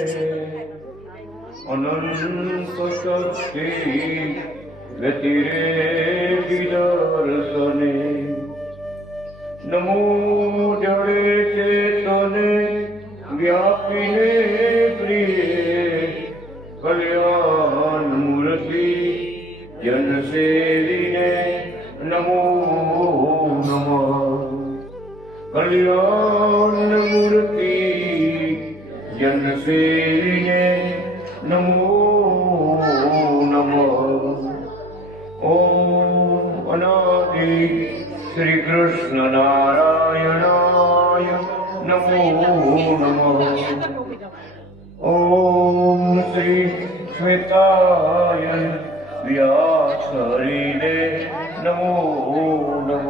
અનંત શક્તિ વ્યતિરેકી દર્શને નમો જડે ચેતને વ્યાપીને પ્રિય કલ્યાણ મૂર્તિ જનસેવીને નમો નમઃ કલ્યાણ મૂર્તિ જનસેવીને નમો નમઃ ઓમ અનાદિ શ્રી કૃષ્ણ નારાયણાય નમો નમઃ ઓમ શ્રી શ્વેતાય વ્યાસહરિને નમો નમઃ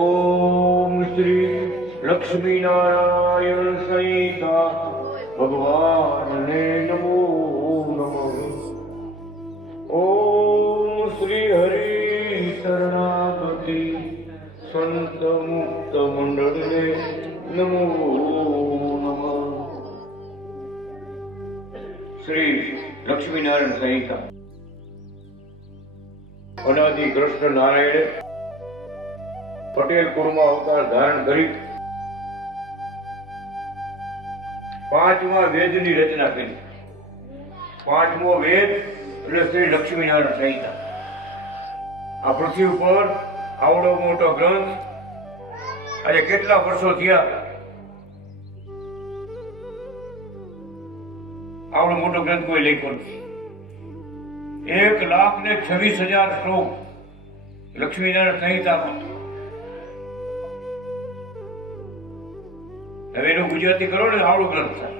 ઓમ શ્રી લક્ષ્મી નારાયણ સંહિતા ભગવાનને નમો નમઃ ઓમ શ્રી હરિ શરણાગતિ સંત મુક્ત મંડળને નમો નમઃ શ્રી લક્ષ્મીનારાયણ સંહિતા અનાદિ કૃષ્ણ નારાયણે પટેલ કુળમાં અવતાર ધારણ કરી પાંચમા વેદની રચના કરી. પાંચમો વેદ એટલે શ્રી લક્ષ્મીનારાયણ સંહિતા. આ પૃથ્વી ઉપર આવડો મોટો ગ્રંથ આજે કેટલા વર્ષો થયા આવડો મોટો ગ્રંથ કોઈ લખ્યો નથી. 1,26,000 શ્લોક લક્ષ્મીનારાયણ સંહિતામાં. હવે એનું ગુજરાતી કરો ને આવડો ગ્રંથ થાય.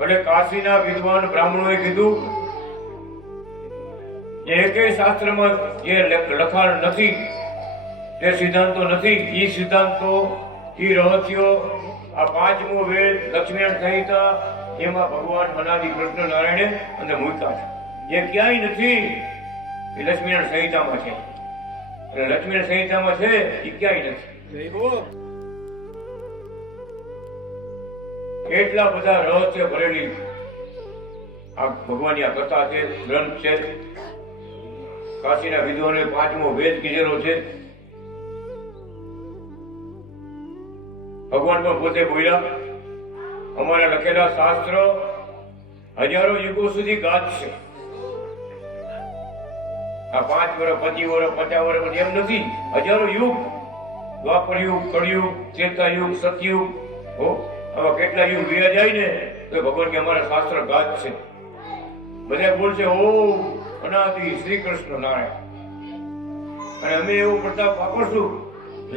એટલે કાશીના વિદ્વાન બ્રાહ્મણોએ કીધું જે એકેય શાસ્ત્રમાં જે લખાણ નથી, તે સિદ્ધાંતો નથી, એ સિદ્ધાંતો, એ રહસ્યો આ પાંચમો વેદ લક્ષ્મીનારાયણ સંહિતા એમાં ભગવાન અનાદિ કૃષ્ણ નારાયણે અંદર મૂક્યા છે. જે ક્યાંય નથી એ લક્ષ્મીનારાયણ સંહિતામાં છે. એટલે લક્ષ્મીનારાયણ સંહિતામાં છે એ ક્યાંય નથી. કેટલા બધા રહસ્ય ભરેલી આ ભગવાનની આ કથા છે, ગ્રંથ છે. કાશીના વિદ્વાનોએ પાંચમો વેદ કીધેલો છે. ભગવાન પણ પોતે બોલ્યા, અમારા લખેલા શાસ્ત્ર હજારો યુગો સુધી ગાજશે. આ 5 વર્ષ, 25 વર્ષ, 50 વર્ષ એમ નથી, હજારો યુગ. દ્વાપર યુગ, કળયુગ, ત્રેતા યુગ, સતયુગ, આવા કેટલા યુગ વ્યા જાય ને તો ભગવાન કે અમારા શાસ્ત્ર ગાજશે. બધા બોલશે ઓમ અનાદિ શ્રી કૃષ્ણ નારાયણ. અને અમે એવો પ્રતાપ વાપરશું,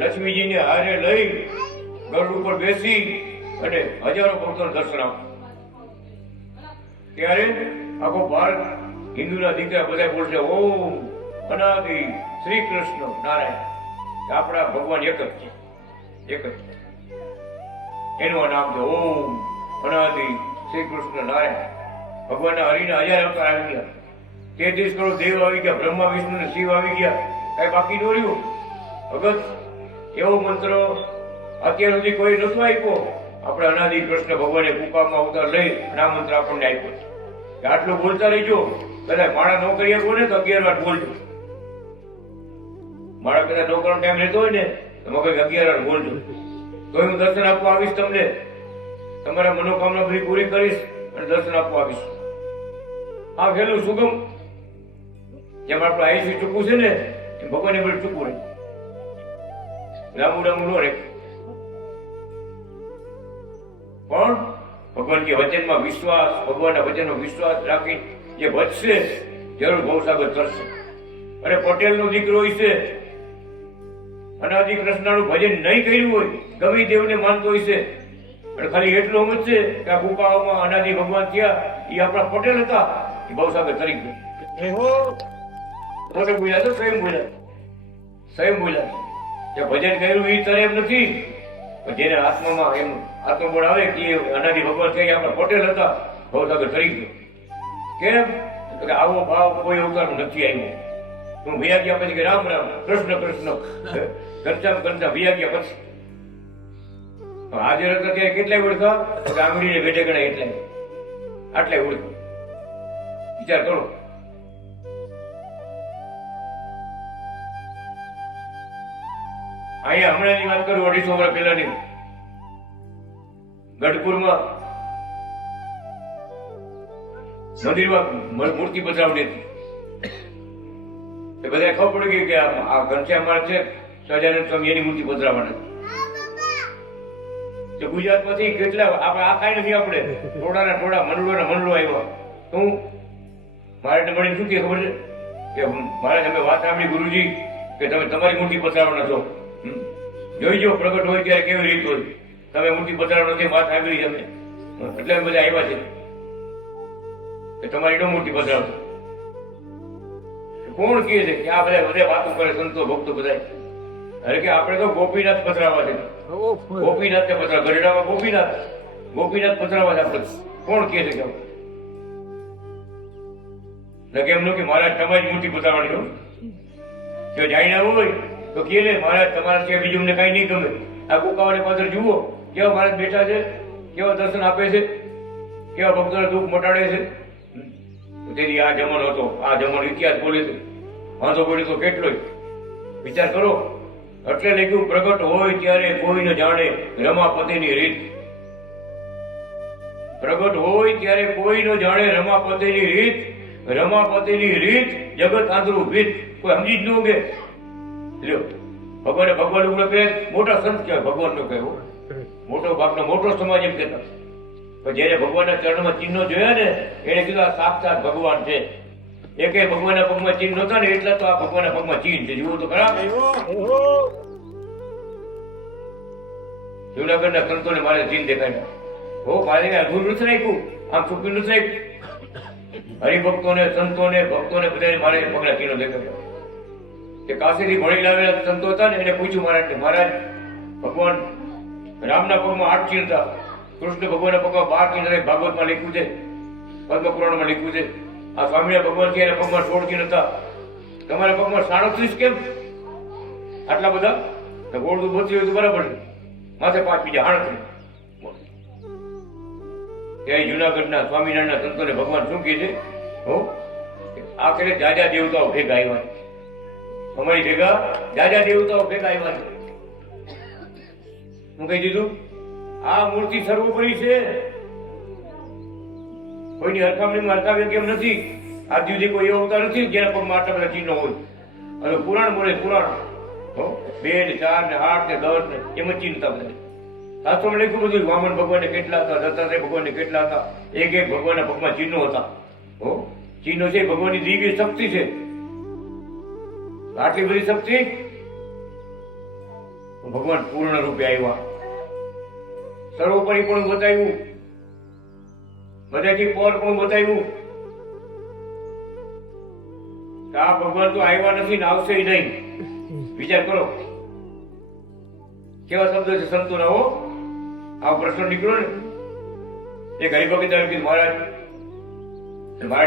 લક્ષ્મીજીને હારે લઈ ગરુડ ઉપર બેસી અને હજારો ભક્તોને દર્શન આપો. ત્યારે આખો ભારત હિન્દુના દીકરા બધા બોલશે ઓમ અનાદિ શ્રી કૃષ્ણ નારાયણ. આપણા ભગવાન એક જ છે, એક જ. એનું નામ છે ઓમ અનાદિ શ્રી કૃષ્ણ નારાયણ. ભગવાનના હરિના 1000 અવતાર આવી ગયા, 33 કરોડ દેવ આવી ગયા, બ્રહ્મા વિષ્ણુ ને શિવ આવી ગયા, કઈ બાકી ન રહ્યું. ભગત એવો મંત્ર અત્યાર સુધી કોઈ નતો આપ્યો. આપણે અનાદિ કૃષ્ણ ભગવાને કુકામાં અવતાર લઈ અને આ મંત્ર આપણને આપ્યો છે. આટલું બોલતા રહીજો. કદાચ માળા ન કરી આપો ને તો 11 વાર બોલજો. માળા કદાચ નો કરવાનો ટાઈમ રહેતો હોય ને તો મગજ 11 વાર બોલજો. તો હું દર્શન આપવા આવીશ તમને. તમારા મનોકામના બધી પૂરી કરીશ અને દર્શન આપવા આવીશ. આ વહેલું સુગમ જેમ આપણે આયુષ્ય ચૂકવું છે ને એમ ભગવાનને બધું ચૂકવું રહે. લાંબુ લાંબુ ન રહે. પણ ભગવાન કે વચનમાં વિશ્વાસ, ભગવાનના વચનનો વિશ્વાસ રાખી જે વધશે જરૂર ભવસાગર તરશે. અને પટેલનો દીકરો હશે, અનાદિ કૃષ્ણનું ભજન નહીં કર્યું હોય, ગમે દેવને માનતો હશે, અને ખાલી એટલું સમજશે કે આ ગુફાઓમાં અનાદિ ભગવાન થયા એ આપણા પટેલ હતા, એ ભવસાગર તરી ગયો. પોતે બોલ્યા તો સ્વયં બોલ્યા, સ્વયં બોલ્યા. જે ભજન કર્યું એ તરે એમ નથી, પણ જેને આત્મામાં એમ આત્મબળ આવે કે અનાદિ ભગવાન થયા આપણા પટેલ હતા, ભવસાગર તરી ગયો. કેમ કે આવો ભાવ કોઈ અવતાર નથી આવ્યો. હું ભૈયા ગયા પછી કે રામ રામ, કૃષ્ણ કૃષ્ણ કરતા કરતા ભૈયા ગયા પછી હાજર હતા ત્યારે કેટલાય ઓળખા આંગળીને ભેટે ગણાય એટલાય આટલાય ઓળખા. વિચાર કરો. અહીંયા હમણાંની વાત કરું 250 વર્ષ પહેલાની ગઢપુરમાં મંદિરમાં મૂર્તિ પધરાવડી હતી. બધા ખબર પડી ગઈ કે આ ઘનશ્યામ મહારાજ છે સહજાનંદ સ્વામી એની મૂર્તિ પધરાવવાના. તો ગુજરાતમાંથી કેટલા આપણે આ કાંઈ નથી, આપણે થોડાના થોડા મંડળો આવ્યા. હું મારે મળીને શું કે ખબર છે કે મારે તમે વાત સાંભળી ગુરુજી કે તમે તમારી મૂર્તિ પધરાવવાના છો. જોઈજો પ્રગટ હોય ત્યારે કેવી રીત હોય. તમે મૂર્તિ પધરાવવાનો નથી વાત સાંભળી તમે એટલે અમે બધા આવ્યા છે કે તમારી નો મૂર્તિ પધરાવશો. કોણ કહે છે કે આ બધા વાતો કરે સંતો ભક્તો બધા? અરે કે આપણે તો ગોપીનાથ પધરાવા છે. ગોપીનાથ ને પધરાવ ગઢડામાં ગોપીનાથ પધરાવા છે આપણે. કોણ કહે છે કે એમ કે મહારાજ તમારી મૂર્તિ પધરાવવાની છો? જો જાણ્યા હોય તો કે મહારાજ તમારા ત્યાં બીજું અમને કઈ નહીં ગમે. આ કુકાવાને પાછળ જુઓ કેવા મહારાજ બેઠા છે, કેવા દર્શન આપે છે, કેવા ભક્તોને દુઃખ મટાડે છે. તેથી આ જમાનો હતો, આ જમાનો ઇતિહાસ બોલે છે. વાંધો પડે તો કેટલો વિચાર કરો. એટલે લખ્યું પ્રગટ હોય ત્યારે કોઈ ન જાણે રમાપતિની રીત. પ્રગટ હોય ત્યારે કોઈ ન જાણે રમાપતિની રીત. રમાપતિની રીત જગત આંધળું ભીત. કોઈ સમજી જ ન ઉગે. લ્યો ભગવાન ઉગડે કે મોટા સંત કહેવાય. ભગવાન નો કહેવો મોટો ભાગનો મોટો સમાજ એમ કહેતા. પણ જયારે ભગવાનના ચરણમાં ચિહ્નો જોયા ને એને કીધું આ સાક્ષાત ભગવાન છે. એકે ભગવાનના પગમાં ચિહ્ન નહોતા ને એટલા તો આ ભગવાનના પગમાં ચિહ્ન છે. જુઓ તો ખરા. જુનાગઢના સંતોને મારે ચિહ્ન દેખાડ્યા. હો મારે અધૂરું નથી રાખ્યું, આમ ચૂક્યું નથી રાખ્યું. હરિભક્તોને સંતોને ભક્તોને બધાને મારે પગના ચિહ્નો દેખાડ્યા. કે કાશીથી ભણી લાવેલા સંતો હતા ને એને પૂછ્યું મહારાજ ભગવાન રામના પગમાં 8 ચિહ્ન હતા, કૃષ્ણ ભગવાનના પગમાં 12 ચિહ્ન હતા. ભાગવતમાં લખ્યું છે, પદ્મપુરાણમાં લખ્યું છે. આ સ્વામિના ભગવાન છે એના પગમાં 16 ચિહ્ન હતા. તમારા પગમાં 37 કેમ આટલા બધા? ગોળ 32 હોય તો બરાબર છે. માથે 5 બીજા 38. ત્યાં જુનાગઢના સ્વામિનારાયણના સંતોને ભગવાન શું કહે છે? હો આખરે જાજા દેવતાઓ ભેગા આવ્યા. અમારી ભેગા જાજા દેવતાઓ ભેગા આવ્યા. હું કહી દીધું આ મૂર્તિ સર્વોપરી છે, કોઈની હરખામણીમાં હરખાવે કેમ નથી. આજ સુધી કોઈ એવો અવતાર નથી જેના પગમાં આટલા બધા ચિહ્નો હોય. અને પુરાણ બોલે પુરાણ 2 ને 4 ને 8 ને 10 ને એમ જ ચિહ્ન હતા બધા. શાસ્ત્રોમાં લખ્યું બધું વામન ભગવાનને કેટલા હતા, દત્તાત્રેય ભગવાનને કેટલા હતા. એક ભગવાનના પગમાં ચિહ્નો હતા. ચિહ્નો છે ભગવાનની દિવ્ય શક્તિ છે. આટલી બધી શક્તિ ભગવાન પૂર્ણ રૂપે આવ્યા. સર્વોપરી પણ બતાવ્યું, બધાથી પર પણ બતાવ્યું. આ ભગવાન તો આવ્યા નથી ને આવશે નહીં. વિચાર કરો કેવા શબ્દો છે સંતોના. હો આ પ્રશ્ન નીકળ્યો ને એક હરિભક્ત કીધું મહારાજ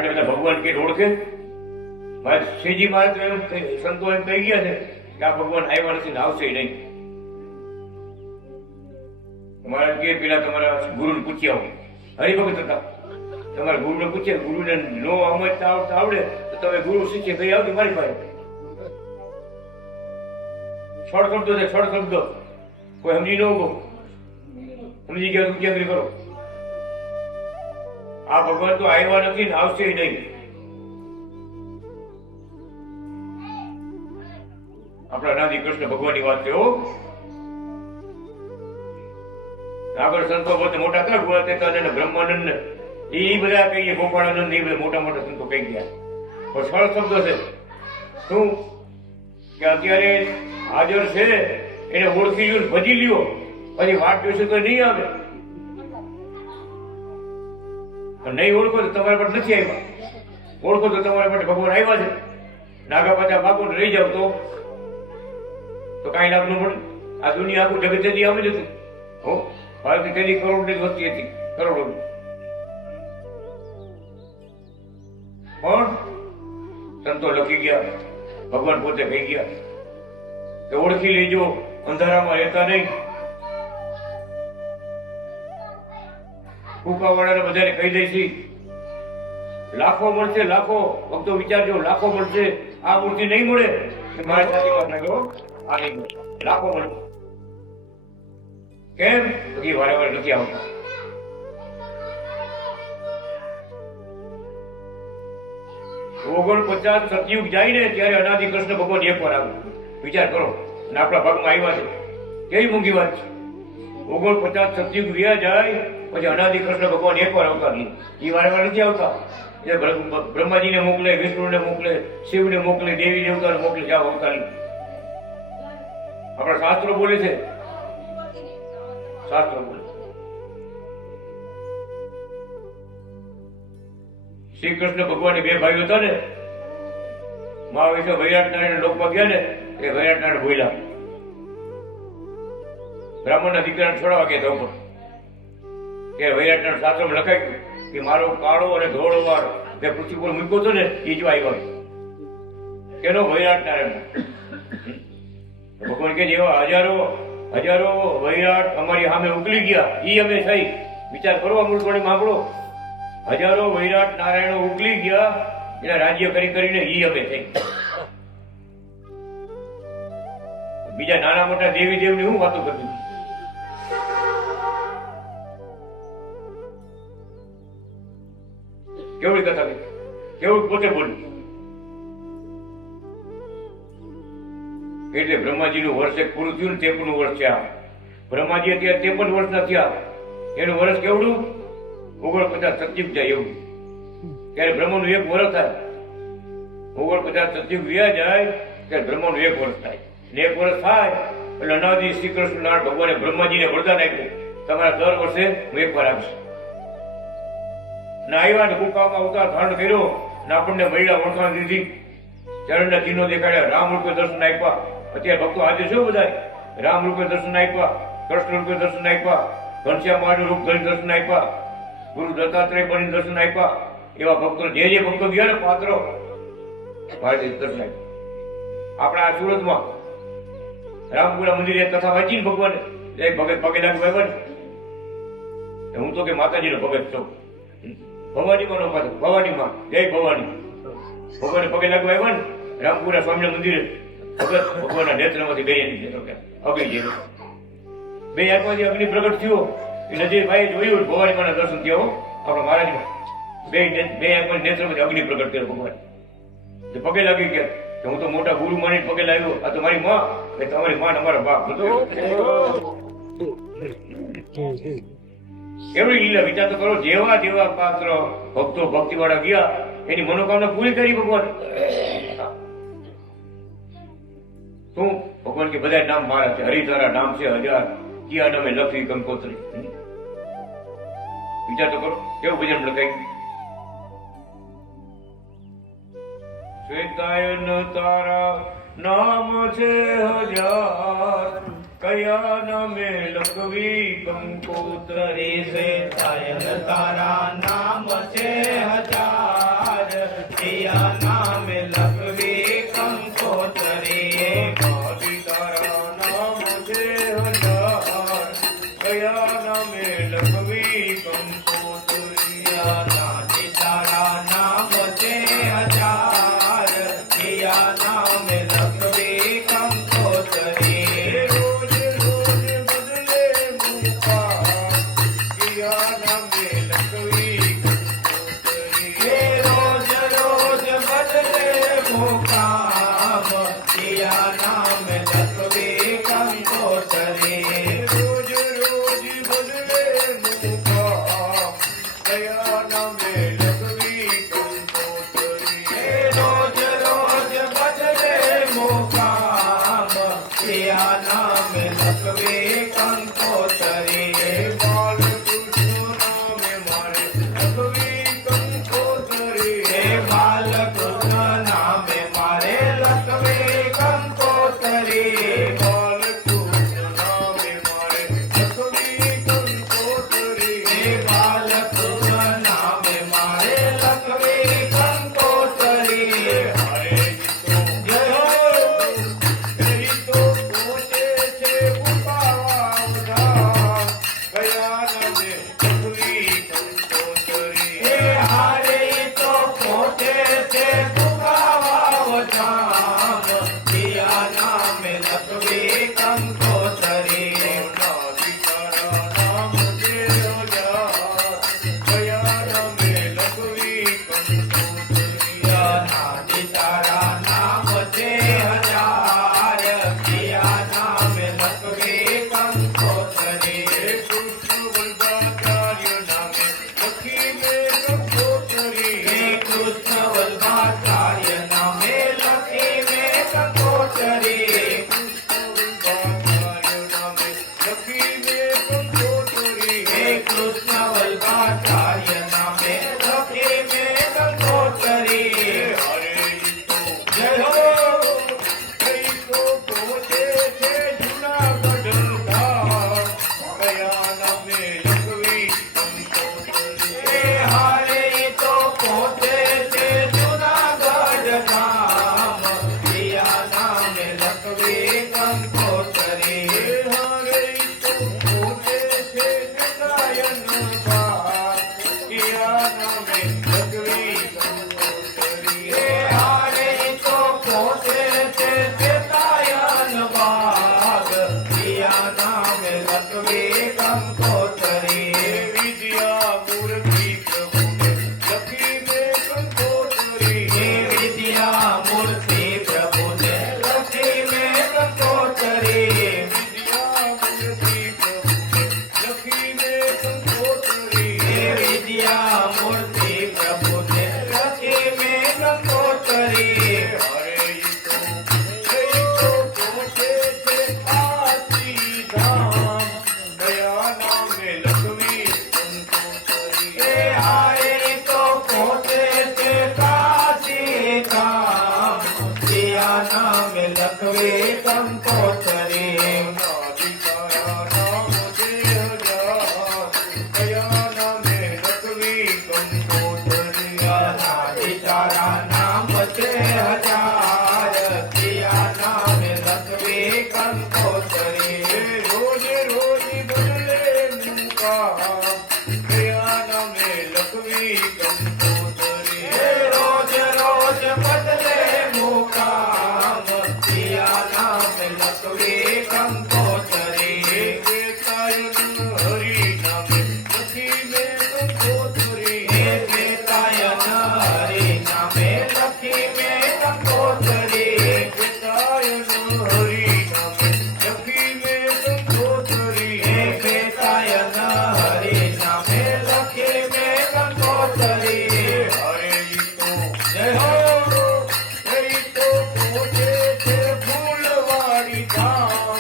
બધા ભગવાન કે ઓળખે? મારે શ્રીજી મહારાજ તો એમ સંતો એમ કહી ગયા છે કે આ ભગવાન આવ્યા નથી ને આવશે નહીં. મહારાજ કે પેલા તમારા ગુરુને પૂછ્યા હોય. હરિભક્ત હતા. તમારા ગુરુને પૂછે, ગુરુને નો સમજતા આવડે તો તમે ગુરુ શીખે કઈ આવતી મારી પાસે. છોડ શબ્દો છે, છોડ શબ્દો કોઈ સમજી ન ઉગો. સમજી ગયા ઉજાગરી કરો. આ ભગવાન તો આવ્યા નથી ને આવશે નહીં. આપણા નાદી કૃષ્ણ ભગવાનની વાત છે. આગળ સંતો બધે મોટા કર બ્રહ્માનંદ ને એ બધા કહીએ, ગોપાળાનંદ એ બધા મોટા મોટા સંતો કહી ગયા. પણ સરળ શબ્દો છે શું કે અત્યારે હાજર છે એને ઓળખી લ્યો, ભજી લ્યો, પછી વાત જોશે તો નહીં આવે. નહીં ઓળખો તો તમારા પર નથી આવ્યા. ઓળખો તો તમારા માટે ભગવાન આવ્યા છે. નાગા પાછા બાપુ રહી જાવ તો કાંઈ લાભ ન મળે. આ દુનિયા આખું જગત જતી આવી જતું. હો ભારત તેની કરોડની વસ્તી હતી, કરોડોની. પણ સંતો લખી ગયા, ભગવાન પોતે કહી ગયા કે ઓળખી લેજો, અંધારામાં રહેતા નહીં. કુકાવાળાને બધાને કહી દઈશી લાખો મળશે, લાખો. ભક્તો વિચારજો, લાખો મળશે. આ મૂર્તિ નહીં મળે કે મારા છાતીમાં નાખ્યો આ નહીં મળે, લાખો મળશે. કેમ? એ વારે વારે નથી આવતા. ઓગણપચાસ સતયુગ જાય ને ત્યારે અનાદિ કૃષ્ણ ભગવાન એક વાર આવે. વિચાર કરો. ને આપણા ભાગમાં આવ્યા છે. કેવી મોંઘી વાત છે. 49 સતયુગ વ્યા જાય પછી અનાદિ કૃષ્ણ ભગવાન એક વાર આવતા નહીં. એ વારે વાર નથી આવતા. એ બ્રહ્માજીને મોકલે, વિષ્ણુને મોકલે, શિવને મોકલે, દેવી દેવતાને મોકલે, જાઓ અવતાર. આપણા શાસ્ત્રો બોલે છે, શાસ્ત્રો બોલે. શ્રી કૃષ્ણ ભગવાન બે ભાઈઓ હતા ને, મહાવિષ્ણુ વૈરાટ નારાયણ લોકમાં ગયા ને, એ વૈરાટ નારાયણ બોલ્યા બ્રાહ્મણના દીકરાને છોડવા ગયા તો કે વૈરાટ નારાયણ શાસ્ત્રમાં લખાયું કે મારો કાળો અને ધોળો વાર મેં પૃથ્વી પર મૂક્યો હતો ને એ જ આવ્યો. કેનો? વૈરાટ નારાયણ. ભગવાન કે જેવા હજારો વૈરાટ અમારી સામે ઉકલી ગયા, ઈ અમે થઈ. વિચાર કરવા મૂળવાણી માંગડો. હજારો વૈરાટ નારાયણો ઉકલી ગયા, એના રાજ્ય કરીને ઈ અમે થઈ. બીજા નાના મોટા દેવી દેવની હું વાતો કરતી. કેવડી કથા કહી, કેવડું પોતે બોલ્યું. એટલે બ્રહ્માજીનું વર્ષ એક પૂરું થયું ને 53 વર્ષ છે. આ બ્રહ્માજી અત્યારે 53 વર્ષના થયા. એનું વર્ષ કેવડું? 49 સતયુગ જાય એવું. ત્યારે બ્રહ્માનું એક વર્ષ થાય. 49 સતયુગ વ્યા જાય ત્યારે બ્રહ્માનું એક વર્ષ થાય. ને એક વર્ષ થાય એટલે અનાદિ શ્રી કૃષ્ણ નારાયણ ભગવાને બ્રહ્માજીને વરદાન આપ્યું, તમારા દર વર્ષે હું એક વાર આવીશ. ને આવ્યા ને કુકામાં અવતાર ધારણ કર્યો ને આપણને મહિલા ઓળખાણ દીધી, ચરણના ચિહ્નો દેખાડ્યા, રામ રૂપે દર્શન આપ્યા. અત્યારે ભક્તો આજે શું બધા રામ રૂપે દર્શન આપ્યા, કૃષ્ણ રૂપે દર્શન આપ્યા, ઘનશ્યામ મહારાજ રૂપ ધરી દર્શન આપ્યા, ગુરુ દત્તાત્રેય બની દર્શન આપ્યા. એવા ભક્તો જે ભક્તો ગયા ને પાત્રો ભારત દર્શન આપ્યા. આપણા આ સુરતમાં રામપુરા મંદિરે કથા વાંચીને ભગવાન એક ભગત પગે લાગુ આવ્યા ને, હું તો કે માતાજીનો ભગત છું. ભવાનીમાં નો પાછો, ભવાનીમાં જય ભવાની. ભગવાન પગે લાગુ આવ્યા ને રામપુરા સ્વામીના મંદિરે, ભગત ભગવાનના નેત્રમાંથી બે અગ્નિ જેવો બે આંખમાંથી અગ્નિ પ્રગટ થયો. એ નજીકભાઈ જોયું ભવાનીમાના દર્શન થયો આપણા મહારાજમાં. બે આંખમાંથી નેત્રમાંથી અગ્નિ પ્રગટ કર્યો ભગવાન. પગે લાગી ગયા કે હું તો મોટા ગુરુ માની પગે લાગ્યો, આ તો મારી માં, તમારી માં અમારા બાપ હતો. એવડી લીલા વિચાર તો કરો. જેવા જેવા પાત્ર ભક્તો ભક્તિ વાળા ગયા એની મનોકામના પૂરી કરી ભગવાન. શું ભગવાન કે બધા નામ મારા છે, હરિતારા નામ છે 1000, કિયા નામે લખી કંકોત્રી. વિચાર તો કરો કેવું ભજન લખાય. શ્વેતાયન તારા નામ છે 1000, કયા નામે લખવી કંકોત્રી. શ્વેતાયન તારા નામ છે 1000, કયા નામે લખવી કંકોત્રી. ગાદી તારા નામ છે 1000, કયા નામે લખવી કંકોત્રી. ગાદી તારા નામ છે 1000, કયા નામે લખવી કંકોત્રી. રોજ રોજ બદલે મુખા, કયા નામે લખવી કંકોત્રી. રોજ રોજ બદલે મુકામ, કયા નામે લખવી કંકોત્રી. રોજ રોજ બદલે મુખા, કયા નામે લખવી કંકોત્રી. રોજ રોજ બદલે મુકામ, કયા નામે લખવી કંકોત્રી. બાલકૃષ્ણ નામે મારે લખવી કંકોત્રી. બાલકૃષ્ણ નામે મારે લખવી કંકોત્રી. બાલકૃષ્ણ નામે મારે લખવી કંકોત્રી. બાલકૃષ્ણ નામે મારે લખવી કંકોત્રી. હરે જીતો જય જીતો પૂજે છે પુકાવા કંકોત્રી. નાભિકારા નામ છે હજાર, કયા નામે લખવી કંકોત્રી. અનાદિ તારા નામ છે હજાર, કયા નામે લખવી કંકોત્રી. રોજ રોજ બદલે મુકા, કયા નામે લખવી કંકોત્રી. રોજ રોજ બદલે મુકામ, કયા નામે લખવી કંકોત્રી. કેતાયન હરિ નામે લખી મેં કંકોત્રી. કેતાયન હરિ નામે લખી મેં કંકોત્રી. કેતાયન હરિ નામે લખી મેં કંકોત્રી. કેતાયન હરિ નામે લખી મેં કંકોત્રી. અરે ઈ તો જય હો. એ તો પોતે છે ફૂલવાડી ધામ,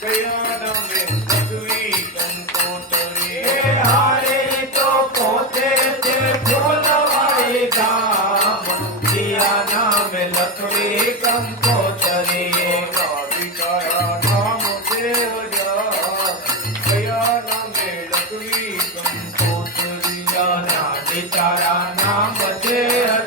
કયા નામે લખવી કંકોત્રી. હારે તો પોતે છે ફૂલવાળી ધામ, કયા નામે લખવી કંકોત્રી. નાભિકારા નામ છે હજાર, કયા નામે લખવી કંકોત્રી. અનાદિ તારા નામ છે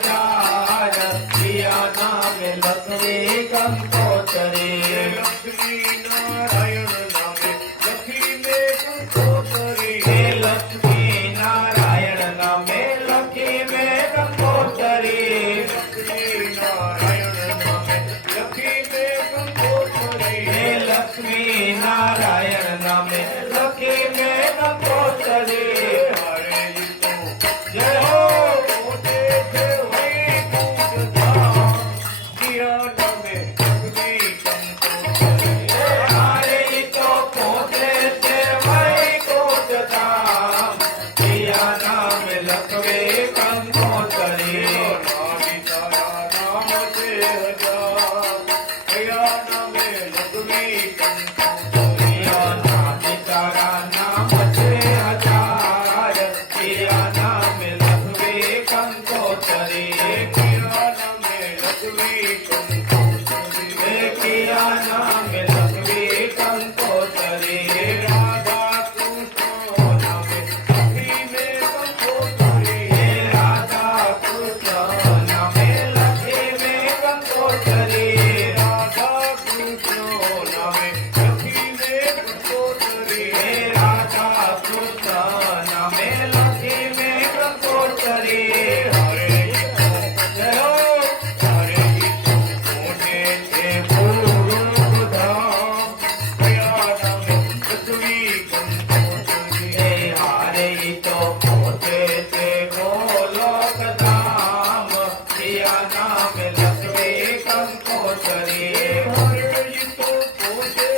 હજાર, કયા નામે લખવી કંકોત્રી. લક્ષ્મી નારાયણ નામે લખી મેં કંકોત્રી. હે લક્ષ્મી નારાયણ નામે લખી મેં કંકોત્રી. લક્ષ્મી નારાયણ નામે લખી મેં કંકોત્રી. હે લક્ષ્મી નારાયણ નામે લખી મેં કંકોત્રી. હરે ઈ તો જય હો. પોતે છે વૈકુંઠ ધામ, કયા નામે લખવી કંકોત્રી. હારે તો પોતે છે વૈકુંઠ ધામ, કયા નામે લખવી કંકોત્રી. નાભિકારા નામ છે હજાર, કયા નામે લખવી કંકોત્રી. અનાદિ તારા નામ છે હજાર, કયા નામે લખવી કંકોત્રી. કયા નામે લખવી કંકોત્રી. કયા નામે લખવી કંકોત્રી. રાધા કૃષ્ણ નામે લખી મેં કંકોત્રી. રાધા કૃષ્ણ નામે લખી મેં કંકોત્રી. રાધા કૃષ્ણ નામે લખી મેં કંકોત્રી. રાધા કૃષ્ણ નામે લખી મેં કંકોત્રી. હરે ઈ તો જય હો. હરે ઈ તો પોતે છે ફૂલનું ધામ, કયા નામે લખવી કંકોત્રી. હારે તો પોતે છે ગોલોક ધામ, કયા નામે લખવી કંકોત્રી. હરે ઈ તો પોતે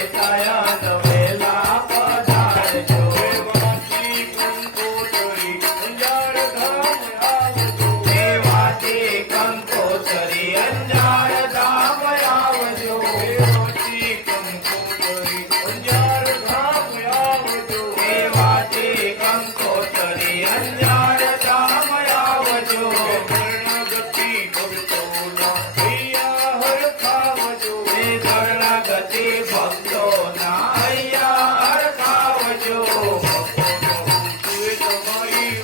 શ્વેતાયન વેલા પધારજો. દેવાથી કંકોત્રી અંજાર ધામ આવજો. દેવાથી કંકોત્રી અંજાર ધામ આવજો. દેવાથી કંકોત્રી અંજાર ધામ આવજો. દેવાથી કંકોત્રી અંજાર ધામ આવજો. શરણાગતિ ભક્તોના હૈયા હરખાવજો. હે શરણાગતિ ભક્તોના હૈયા હરખાવજો. તુએ તમારી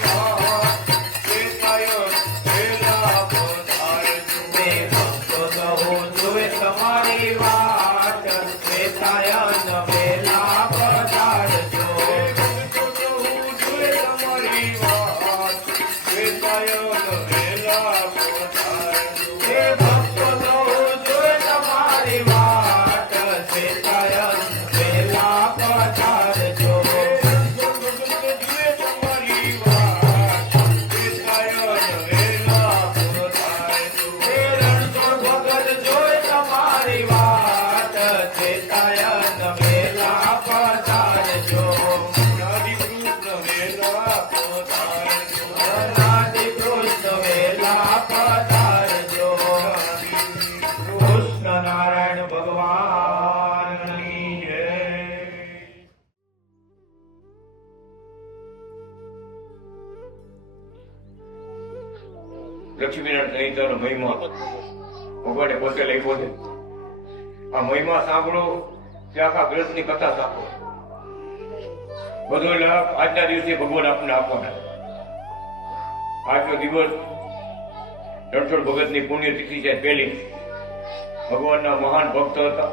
વાત શ્વેતાયન વેલા પધારજો. હે ભક્તો કહું છું તમારી વાત શ્વેતાયન વેલા પધારજો. ભક્તો કહું તુએ તમારી વાત શ્વેતાયન વેલા પધારજો. હે ભક્તો કહું છું તમારી વાત શ્વેતાયન વેલા પધારજો. હે રણછોડ ભગત જોઈ તમારી વાત શ્વેતાયન વેલા પધારજો. અનાદિ કૃષ્ણ વેલા પધારજો. કૃષ્ણ નારાયણ ભગવાનની જય. લક્ષ્મીનારાયણ સંહિતાનો મહિમા ભગવાને પોતે લખ્યો છે. આ મહિમા સાંભળો કે આખા ગ્રંથની કથા સાંભળો. બધો લાભ આજના દિવસે ભગવાન આપણને આપવાના. આજનો દિવસ રણછોડ ભગતની પુણ્યતિથિ છે. પહેલી ભગવાનના મહાન ભક્ત હતા.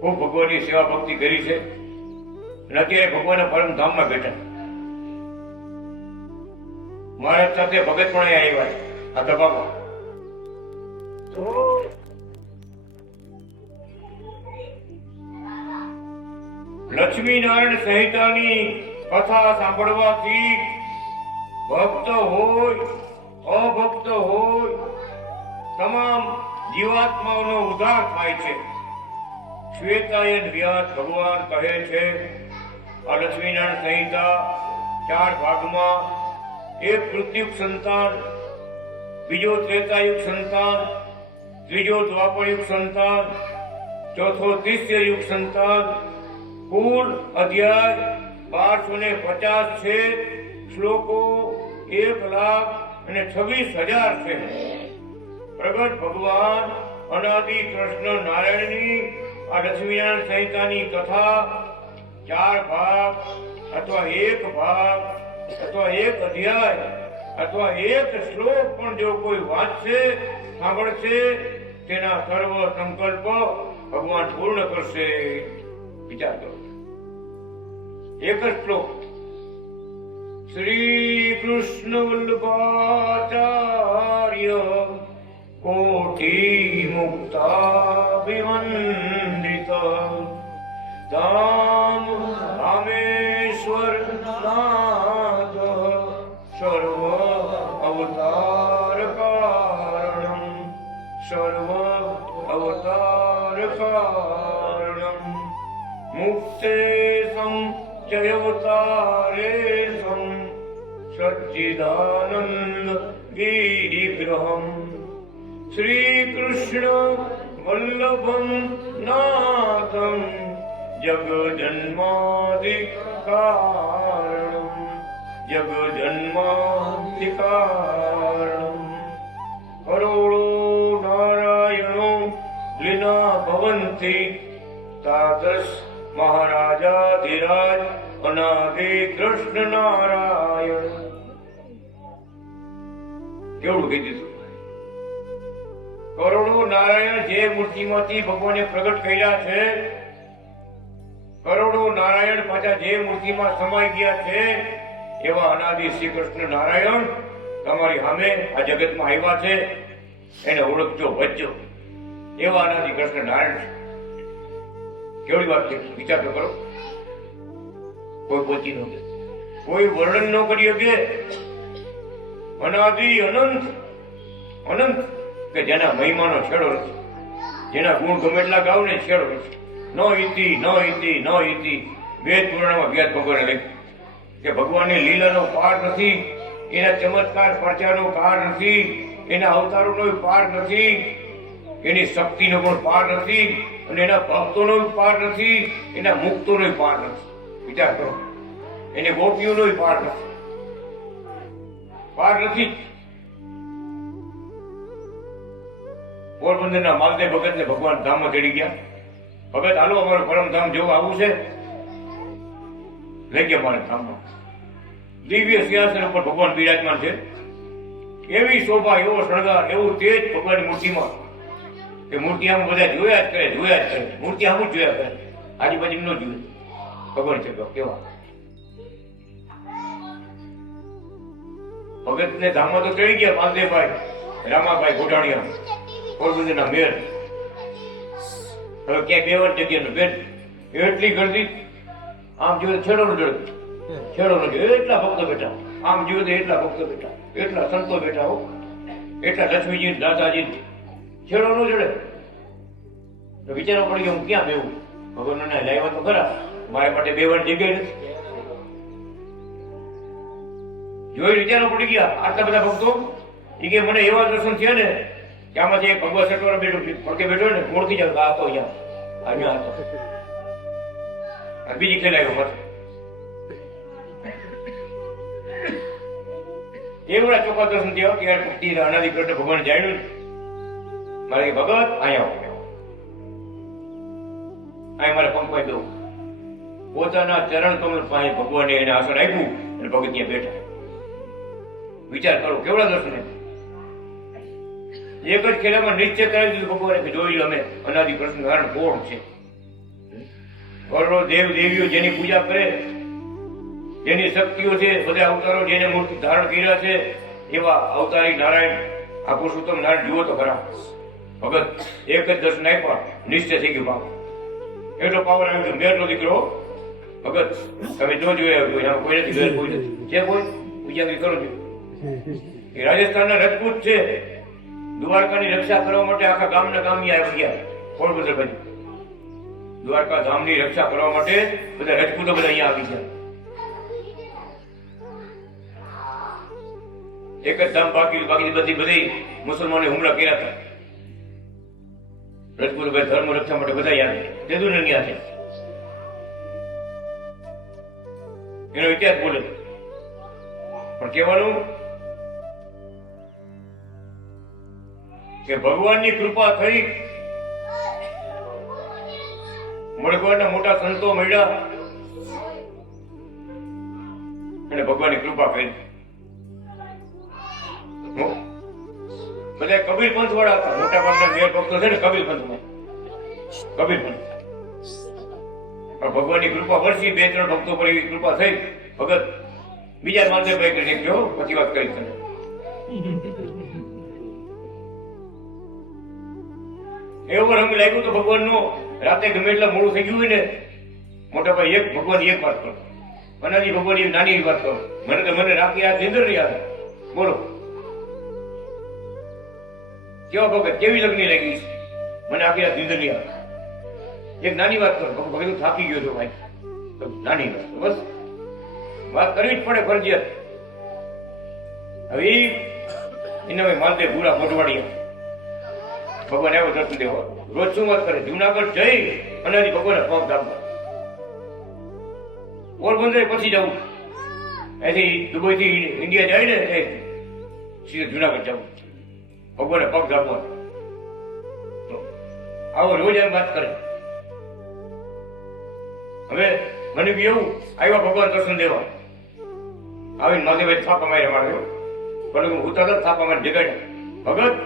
ખૂબ ભગવાનની સેવા ભક્તિ કરી છે અને અત્યારે ભગવાનના પરમધામમાં બેઠા. મહારાજ સાથે ભગત પણ અહીંયા આવ્યા આ સભામાં. તો લક્ષ્મીનારાયણ સંહિતાની કથા સાંભળવાથી ભક્ત હોય અભક્ત હોય તમામ જીવાત્માઓનો ઉદ્ધાર થાય છે. શ્વેતાયન વ્યાસ ભગવાન કહે છે આ લક્ષ્મીનારાયણ સંહિતા 4 ભાગમાં એક પૃથ્યુગ સંતાન, બીજો ત્રેતાયુગ સંતાન, ત્રીજો દ્વાપરયુગ સંતાન, ચોથો તિસ્યયુગ સંતાન. કુલ અધ્યાય 1250 છે. શ્લોકો 1,26,000 છે. પ્રગટ ભગવાન અનાદિ કૃષ્ણ નારાયણની આ લક્ષ્મીનારાયણ સંહિતાની કથા 4 ભાગ અથવા 1 ભાગ અથવા 1 અધ્યાય અથવા 1 શ્લોક પણ જો કોઈ વાંચશે સાંભળશે તેના સર્વ સંકલ્પ ભગવાન પૂર્ણ કરશે. વિચાર કરો. 1 જ શ્લોક. શ્રી કૃષ્ણ વલ્લભાચાર્ય કોટી મુક્તાભિવંદિત તામ રામેશ્વર નાથ સર્વ અવતાર કારણમ મુક્તે સંચયવતારે સચ્ચિદાનંદ વિગ્રહમ શ્રી કૃષ્ણ વલ્લભમ નાથમ જગજન્માધિકારણમ કરોડો નારાયણો લીના ભવંતિ તાદૃશ મહારાજાધિરાજ અનાદિ કૃષ્ણ નારાયણ. કેવડું કહી દીધું. કરોડો નારાયણ જે મૂર્તિમાંથી ભગવાને પ્રગટ કર્યા છે, કરોડો નારાયણ પાછા જે મૂર્તિમાં સમાઈ ગયા છે, એવા અનાદિ શ્રી કૃષ્ણ નારાયણ તમારી સામે આ જગતમાં આવ્યા છે. એને ઓળખજો, ભજજો. એવા અનાદિ કૃષ્ણ નારાયણ છે. કેવડી વાત છે. વિચાર તો કરો. કોઈ પહોંચી ન શકે, કોઈ વર્ણન ન કરી શકે. અનાદિ અનંત અનંત કે જેના મહિમાનો છેડો નથી, જેના ગુણ ગમે એટલા ગાવ ને છેડો નથી. ન ઇતિ વેદ પુરાણમાં વ્યાસ ભગવાને લખ્યું કે ભગવાનની લીલાનો પાર નથી, એના ચમત્કાર પરચાનો પાર નથી, એના અવતારોનો પાર નથી, એની શક્તિનો પણ પાર નથી, અને એના ભક્તોનો પાર નથી, એના મુક્તોનો પાર નથી. વિચાર કરો, એને ગોપીઓનો પાર નથી, પાર નથી. પોરબંદરના માલદેવ ભગતને ભગવાન ધામમાં ચડી ગયા. ભગત હાલો અમારું પરમધામ જેવું આવું છે. લઈ ગયા મારે ધામમાં. દિવ્ય સિંહાસન ઉપર ભગવાન બિરાજમાન છે. એવી શોભા, એવો શણગાર, એવું તેજ ભગવાનની મૂર્તિમાં કે મૂર્તિ આમ બધા જોયા જ કરે. મૂર્તિ આમ જ જોયા કરે, આજુબાજુ ન જોયું. ખબર છે કેવા ભગતને ધામમાં તો ચડી ગયા માલદેવભાઈ રામાભાઈ ગોઢાણીયા, પોરબંદરના મેયર. હવે ક્યાંય બેવન જગ્યાનું બેન એટલી ગરદી, આમ જોયું છેડો ન જડે, છેડો ન જોયો, એટલા ભક્તો બેઠા. આમ જોયું તો એટલા ભક્તો બેઠા, એટલા સંતો બેઠા હો, એટલા લક્ષ્મીજી દાદાજી, છેડો ન જડે. તો વિચારો પડી ગયો હું ક્યાં બેવું? ભગવાન લાવ્યા તો ખરા, મારા માટે બેવન જગ્યા નથી. જોઈ વિચારો પડી ગયા આટલા બધા ભક્તો. એ કે મને એવા દર્શન થયા ને કે આમાંથી એક ભગવાન સટવાળા બેઠો પડકે બેઠો ને ઓળખી જાવ આ તો અહીંયા હતો. બીજી ખેલાયો પાછો એવડા ચોખ્ખા દર્શન થયા કે ભક્તિ અનાદિ કૃષ્ણ ભગવાન જાણ્યું. મારે ભગત અહીંયા મારે પંપાઈ દઉં. પોતાના ચરણ કમળ પાસે ભગવાને એને આસન આપ્યું અને ભગત ત્યાં બેઠા. વિચાર કરો કેવડા દર્શન. એક જ ખેલામાં નિશ્ચય કરાવી દીધું ભગવાને કે જોઈ અમે અનાદિ કૃષ્ણ નારાયણ કોણ છે. કરોડો દેવ દેવીઓ જેની પૂજા કરે, જેની શક્તિઓ છે, બધા અવતારો જેને મૂર્તિ ધારણ કર્યા છે, એવા અવતારી નારાયણ આ પુરુષોત્તમ નારાયણ જુઓ તો ખરા. ભગત એક જ દર્શન આપ્યા, નિશ્ચય થઈ ગયું. બાપ એટલો પાવર આવ્યો. મેરનો દીકરો ભગત તમે જો જોયા કોઈ નથી, કોઈ નથી છે, કોઈ પૂજા કરો છો. એ રાજસ્થાનના રજપૂત છે. દ્વારકાની રક્ષા કરવા માટે આખા ગામના ગામી આવી ગયા. પોરબંદર બાજુ દ્વારકા ધામની રક્ષા કરવા માટે બધા રજપૂતો બધા અહીંયા આવી ગયા. એક જ ધામ બાકી બધી મુસલમાનો હુમલા કર્યા હતા. રજપૂતો ભાઈ ધર્મ રક્ષા માટે બધા યાદ દેદુ ને ત્યાં છે. એનો ઇતિહાસ બોલે પણ કહેવાનું કે ભગવાનની કૃપા થઈ. મળગવાના મોટા સંતો મળ્યા અને ભગવાનની કૃપા કરી. બધા કબીર પંથ વાળા હતા. મોટા ભાગના મેર ભક્તો છે ને કબીર પંથમાં, કબીર પંથ. પણ ભગવાનની કૃપા વરસી. 2-3 ભક્તો પર એવી કૃપા થઈ. ભગત બીજા માલદેવભાઈ કરી નીકળ્યો. પછી વાત કરી તમે. એવો રંગ લાગ્યો તો ભગવાનનો. રાતે ગમે એટલા મોડું થઈ ગયું હોય ને, મોટા ભાઈ એક ભગવાન એક વાત કરો, અનાજી ભગવાન નાની વાત કરો. મને રાખી આ નિંદર નહીં આવે. બોલો કેવા ભગત, કેવી લગ્ન લાગી મને આખી રાત નિંદર નહીં આવે. એક નાની વાત કરો. ભગત થાકી ગયો છો ભાઈ, નાની વાત બસ વાત કરવી જ પડે ફરજિયાત. હવે એને માલદેવ ભૂરા મોઢવાડિયા ભગવાન આવ્યો દર્શન દેવા. રોજ શું વાત કરે? જુનાગઢ જઈ અને ભગવાન પગ દાબવા. પોરબંદર પછી જવું, અહીંથી દુબઈ થી ઇન્ડિયા જાય ને સીધે જુનાગઢ જવું, ભગવાને પગ દાબવા. આવો રોજ એમ વાત કરે. હવે મને બી એવું આવ્યા ભગવાન દર્શન દેવા. આવીને માધેભાઈ થાપા માર્યા માર્યો. પરંતુ હું ઉતાર થાપા મારી જગાડ્યા. ભગત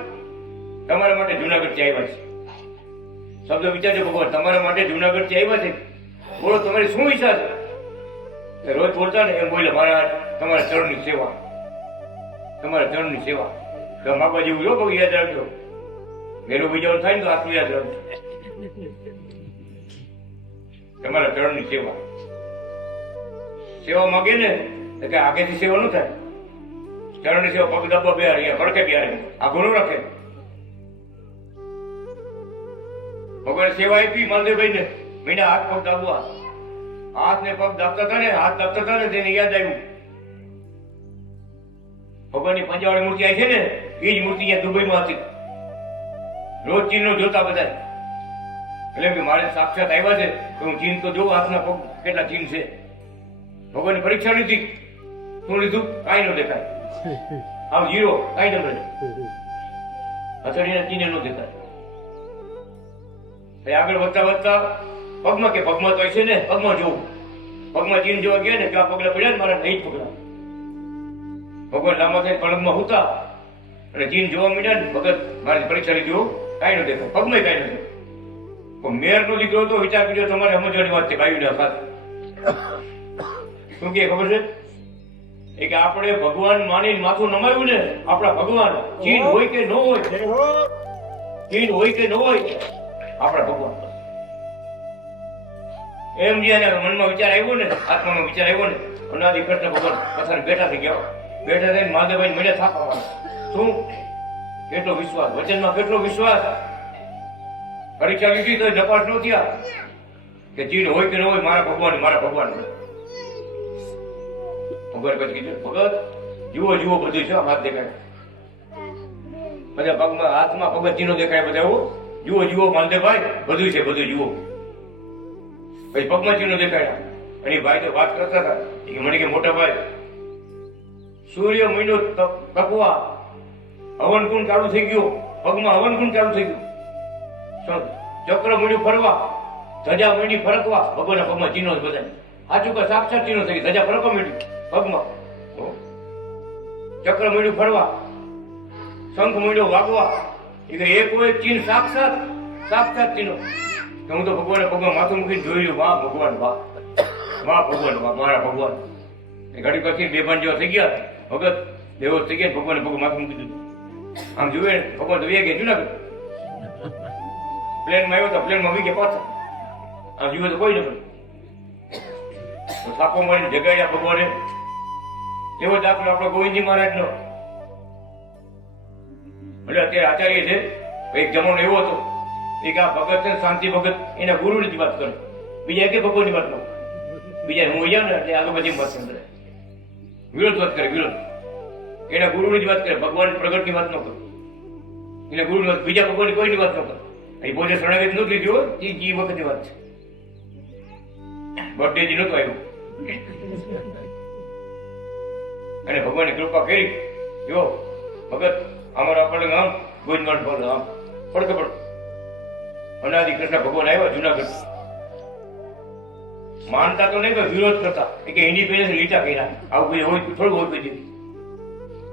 તમારા માટે જુનાગઢ થી આવ્યા છે. શબ્દ વિચારજો ભગવાન તમારા માટે જુનાગઢ થી આવ્યા છે. બોલો તમારી શું ઈચ્છા છે? રોજ બોલતા ને એમ બોલે મારા તમારા ચરણની સેવા, તમારા ચરણની સેવા. તો માપા જેવું જો બહુ યાદ રાખજો. મેરું બીજાનું થાય ને તો આટલું યાદ રાખજો. તમારા ચરણની સેવા. સેવા માંગે ને કે આગેથી સેવા ન થાય. ચરણની સેવા પગ દબા બે પડકે બિહારે આ ગુનો રાખે. ભગવાન સેવા આપી માલદેવભાઈ ને મીંડા હાથ પગ દાબવા, હાથ ને પગ દાબતા હતા ને, હાથ દાબતા હતા ને તેને યાદ આવ્યું ભગવાનની પંજાવાળી મૂર્તિ આવી છે ને, એ જ મૂર્તિ અહીંયા દુબઈમાં હતી. રોજ ચીનનો જોતા બધા, એટલે કે મારે સાક્ષાત આવ્યા છે તો હું ચીન તો જોઉં, હાથના પગ કેટલા ચીન છે. ભગવાનની પરીક્ષા લીધી, શું લીધું? કાંઈ ન દેખાય, આમ જીરો, કાંઈ ન મળે, હથેળીના ચીને ન દેખાય. આગળ વધતા વધતા પગમાં કે પગમાં તો છે ને, પગમાં જોવું, પગમાં ચીન જોવા ગયા ને કે આ પગલા પડ્યા ને મારા નહીં પગલા. ભગવાન લાંબા થઈને પલંગમાં હુતા અને ચીન જોવા માંડ્યા ને, ભગત મારી પરીક્ષા લીધી, કાંઈ ન દેખાય, પગમાં કાંઈ ન દેખાય. મેયરનો દીકરો તો વિચાર કર્યો તમારે સમજવાની વાત છે ભાઈઓના સાથે. શું કે ખબર છે? એ કે આપણે ભગવાન માની માથું નમાવ્યું ને, આપણા ભગવાન ચીન હોય કે ન હોય, ચીન હોય કે ન હોય, આપણા ભગવાન. એમ જે મનમાં વિચાર આવ્યો ને, આત્માનો વિચાર આવ્યો ને, અનાદિ કૃષ્ણ ભગવાન પથાર બેઠા થઈ ગયા. બેઠા થઈને મહાદેવભાઈ મળ્યા થાપા. શું? કેટલો વિશ્વાસ, વચનમાં કેટલો વિશ્વાસ. પરીક્ષા લીધી તો નપાસ ન થયા કે ચીન હોય કે ન હોય, મારા ભગવાન, મારા ભગવાન. ભગવાન પછી કીધું, ભગત જુઓ જુઓ બધું છે, હાથ દેખાય બધા પગમાં, હાથમાં પગ ચીનો દેખાય બધા. એવું જુઓ જુઓ માનદેવભાઈ, બધું છે, બધું જુઓ. પછી પગમાં ચીનો દેખાય. અને ભાઈ તો વાત કરતા હતા કે મને કે મોટા ભાઈ, સૂર્ય મહિનો તપવા, હવન કુંડ ચાલુ થઈ ગયો, પગમાં હવન કુંડ ચાલુ થઈ ગયું, ચક્ર મળ્યું ફરવા, ધજા મળી ફરકવા, ભગવાનના પગમાં ચીનો બધા. સાચું કે સાક્ષાત ચીનો થઈ ગઈ, ધજા ફરકવા મળ્યું પગમાં, ચક્ર મળ્યું ફરવા, શંખ મળ્યો વાગવા. એક એક ચીન સાક્ષાત, સાક્ષાત ચીનો. હું તો ભગવાનના પગમાં માથું મૂકીને જોઈ રહ્યું, વાહ ભગવાન, વાહ વાહ ભગવાન, વાહ મારા ભગવાન. ઘડી પછી બેભાન જેવા થઈ ગયા, ભગત બેહોશ થઈ ગયા, ભગવાનના પગમાં માથું મૂકી દીધું. આમ જોયે ભગવાન તો ગયા જુનાગઢ, પ્લેનમાં આવ્યો તો પ્લેનમાં આવી ગયા પાછા. આમ જુએ તો કોઈ ન થાપો મારીને જગાડ્યા ભગવાને. એવો દાખલો આપણો ગોવિંદજી મહારાજનો. એટલે અત્યારે આચાર્ય છે, એક જમાનો એવો હતો એક આ ભગત છે શાંતિ ભગત, એના ગુરુની જ વાત કરે, બીજા કે ભગવાનની વાત ન કરે. બીજા હું જાઉં ને એટલે આગળ બધી વાત કરે, વિરોધ વાત કરે, વિરોધ. એના ગુરુની જ વાત કરે, ભગવાન પ્રગટની વાત ન કરે. એના ગુરુ બીજા ભગવાનની કોઈની વાત ન કરે. એ પોતે શરણાગત નહોતું લીધું, એ વખતની વાત છે. બર્થડે નહોતું આવ્યું અને ભગવાનની કૃપા કરી. જો ભગત અમારા પલંગ આમ ગોવિંદગઢ પર આમ પડકે પડ અનાદિ કૃષ્ણ ભગવાન આવ્યા જુનાગઢ. માનતા તો નહીં, વિરોધ કરતા કે ઇન્ડિપેન્ડન્સ લીટા કર્યા. આવું કોઈ હોય થોડું હોય કોઈ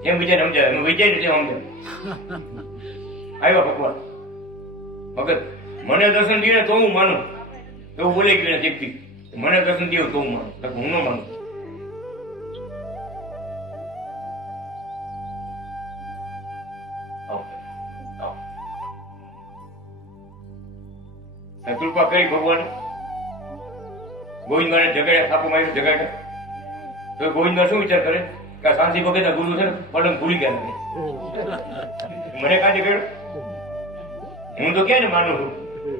એમ બીજાને સમજાય, એમ વિચાર ને તેમ સમજાય. આવ્યા ભગવાન. ભગત મને દર્શન દે તો હું માનું, એવું બોલે ગયું દીકતી. મને દર્શન દે તો હું માનું, હું ન માનું. કૃપા કરી ભગવાન. ગોવિંદભાઈ જગાડ્યા, થાપો માર્યો, જગાડ્યા. તો ગોવિંદભાઈ શું વિચાર કરે કે શાંતિ ભગત ગુરુ છે ને, પલંગ ભૂલી ગયા. મને કાજે કર્યો, હું તો ક્યાં ને માનું છું,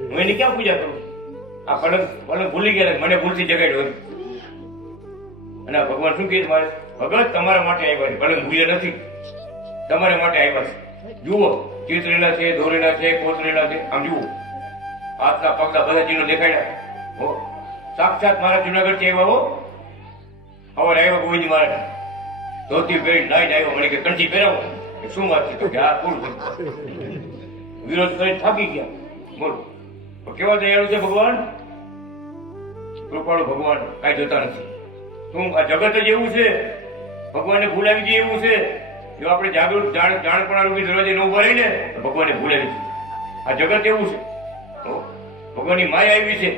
હું એની ક્યાં પૂજા કરું? આ પલંગ પલંગ ભૂલી ગયા, મને ભૂલથી જગાડ્યો. અને ભગવાન શું કહે મારે, ભગત તમારા માટે આવ્યા છે, પલંગ ભૂલ્યા નથી, તમારા માટે આવ્યા છે. જુઓ ચિતરેલા છે, દોરેલા છે, કોતરેલા છે, આમ જુઓ હાથના પગના બધા ચીનો દેખાડ્યા. હો સાક્ષાત મારા જુનાગઢ થી આવ્યા. હો હવે આવ્યા ગોવિંદ મહારાજ, ધોતી પહેરી લાઈન આવ્યો, મને કે કંઠી પહેરાવો. શું વાત છે? તો કે આ પૂરું વિરોધ કરીને થાકી ગયા. બોલો કેવા દયાળુ છે ભગવાન, કૃપાળુ ભગવાન, કાંઈ જોતા નથી. શું આ જગત જ એવું છે, ભગવાનને ભૂલાવી દે એવું છે. જો આપણે જાગૃત જાણપણા રૂપી દરવાજે ન ઉભા રહીને તો ભગવાનને ભૂલાવી છે. આ જગત એવું છે, ભગવાનની માયા આવી છે.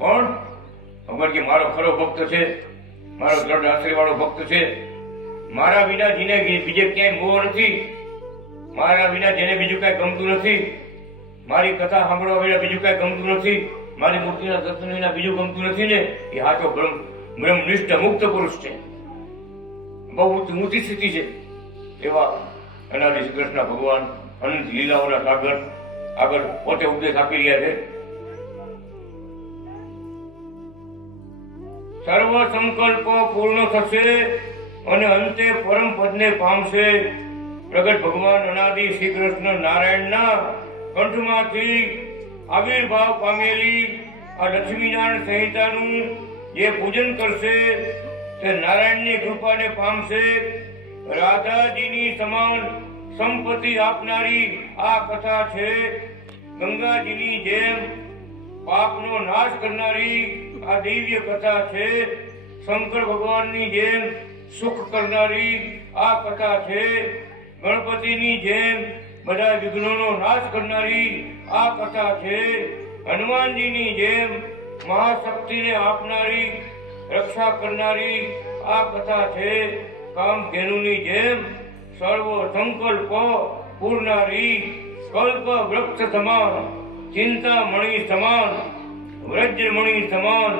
કોણ? ભગવાન કે મારો ખરો ભક્ત છે, મારો દ્રઢ આશ્રય વાળો ભક્ત છે. મારા વિના જેને બીજે ક્યાંય મોહ નથી, મારા વિના જેને બીજું કાંઈ ગમતું નથી, મારી કથા સાંભળવા વિના બીજું કાંઈ ગમતું નથી, મારી મૂર્તિના દર્શન વિના બીજું ગમતું નથી ને, એ સાચો બ્રહ્મનિષ્ઠ મુક્ત પુરુષ છે. બહુ ઊંચી સ્થિતિ છે. એવા અનાદિ શ્રી કૃષ્ણ ભગવાન અનંત લીલાઓના સાગર આગળ પોતે ઉપદેશ આપી રહ્યા છે. સર્વ સંકલ્પો પૂર્ણ થશે અને અંતે પરમ પદને પામશે. પ્રગટ ભગવાન અનાદિ શ્રી કૃષ્ણ નારાયણના કંઠમાંથી આવિર્ભાવ પામેલી આ લક્ષ્મીનારાયણ સંહિતાનું જે પૂજન કરશે તે નારાયણની કૃપાને પામશે. રાધાજીની સમાન સંપત્તિ આપનારી આ કથા છે. ગંગાજીની જેમ પાપનો નાશ કરનારી આ દિવ્ય કથા છે. શંકર ભગવાનની જેમ સુખ કરનારી આ કથા છે. ગણપતિની જેમ બધા વિઘ્નોનો નાશ કરનારી આ કથા છે. હનુમાનજીની જેમ મહાશક્તિને આપનારી રક્ષા કરનારી આ કથા છે. કામધેનુની જેમ સર્વ સંકલ્પ પૂરનારી, કલ્પ વૃક્ષ સમાન, ચિંતામણી સમાન, વ્રજમણી સમાન,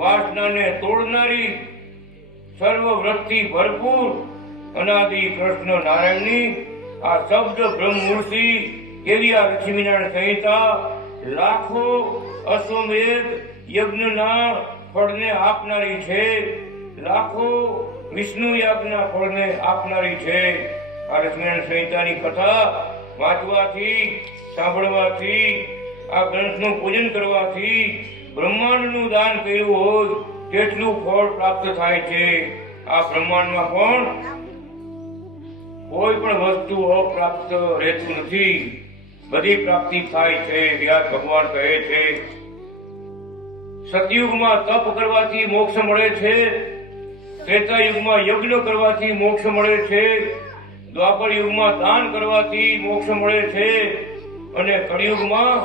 વાસનાને તોડનારી, સર્વ વ્રતથી ભરપૂર અનાદિ કૃષ્ણ નારાયણની આ શબ્દ બ્રહ્મમૂર્તિ એવી આ લક્ષ્મીનારાયણ સંહિતા લાખો અશ્વમેધ યજ્ઞના ફળને આપનારી છે. લાખો વિષ્ણુ યાગના ફળને આપનારી છે. આ લક્ષ્મીનારાયણ સંહિતાની કથા વાંચવાથી, સાંભળવાથી, આ ગ્રંથનું પૂજન કરવાથી બ્રહ્માંડનું દાન કર્યું હોય તેટલું ફળ પ્રાપ્ત થાય છે. આ બ્રહ્માંડમાં પણ કોઈ પણ વસ્તુ અપ્રાપ્ત રહેતું નથી, બધી પ્રાપ્તિ થાય છે. વ્યાસ ભગવાન કહે છે સતયુગમાં તપ કરવાથી મોક્ષ મળે છે, ત્રેતા યુગમાં યજ્ઞ કરવાથી મોક્ષ મળે છે, દ્વાપર યુગમાં દાન કરવાથી મોક્ષ મળે છે અને કળિયુગમાં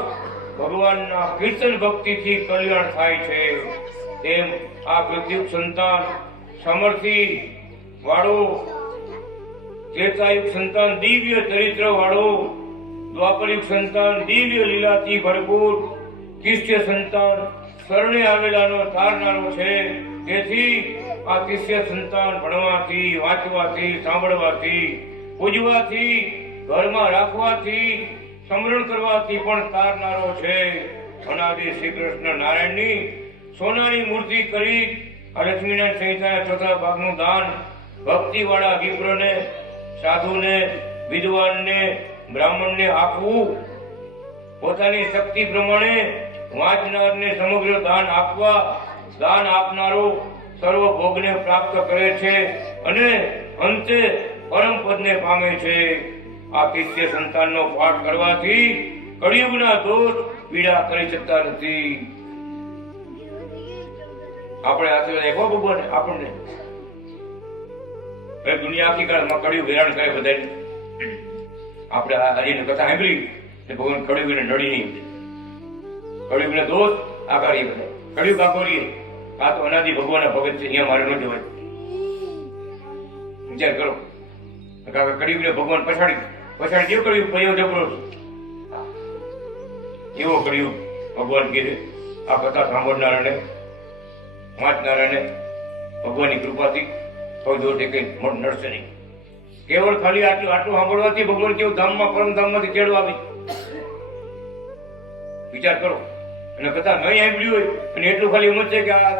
ભગવાનના કીર્તન ભક્તિથી કલ્યાણ થાય છે. તેમ આ કૃત્યુગ સંતાન સમર્થી વાળો, ત્રેતાયુગ સંતાન દિવ્ય ચરિત્ર વાળો, દ્વાપરયુગ સંતાન દિવ્ય લીલાથી ભરપૂર, તિષ્ય સંતાન શરણે આવેલાનો તારનારો છે. તેથી આ તિષ્ય સંતાન ભણવાથી, વાંચવાથી, સાંભળવાથી, પૂજવાથી, ઘરમાં રાખવાથી, સ્મરણ કરવાથી પણ તારનારો છે. અનાદિ શ્રી કૃષ્ણ નારાયણની સોનાની મૂર્તિ કરી આ લક્ષ્મીનારાયણ સંહિતાના ચોથા ભાગનું દાન ભક્તિવાળા વિપ્રને, સાધુને, વિદ્વાનને, બ્રાહ્મણને આપવું. પોતાની શક્તિ પ્રમાણે વાંચનારને સમગ્ર દાન આપવા. દાન આપનારો સર્વ ભોગને પ્રાપ્ત કરે છે અને અંતે પરમ પદને પામે છે. આ તિષ્ય સંતાનનો પાઠ કરવાથી કળિયુગના દોષ પીડા કરી શકતા નથી. આપણે આશીર્વાદ આપ્યો ભગવાને આપણને. દુનિયા આખી કાળમાં કળિયુગ હેરાન કરે બધાને. આપણે હજી કથા સાંભળી ભગવાન કળિયુગને નડી નહીં. કળિયુગને દોષ આકારીએ બધા. કળિયુગ આકારીએ આ તો અનાદિ ભગવાનના ભગત છે, અહીંયા મારે ન જવાય. વિચાર કરો, કળિયુગને ભગવાન પછાડી જેવો કળિયુગ ભયો જબરો એવો કળિયુગ ભગવાન કીધે. આ કથા સાંભળનારાને, વાંચનારાને ભગવાનની કૃપાથી કોઈ દોષ કઈ નડશે નહીં. કેવળ ખાલી આટલું સાંભળવાથી ભગવાન કેવું ધામમાં પરમધામમાંથી તેડવા આવી. વિચાર કરો. અને કથા નહીં સાંભળી હોય અને એટલું ખાલી એમ જ છે કે આ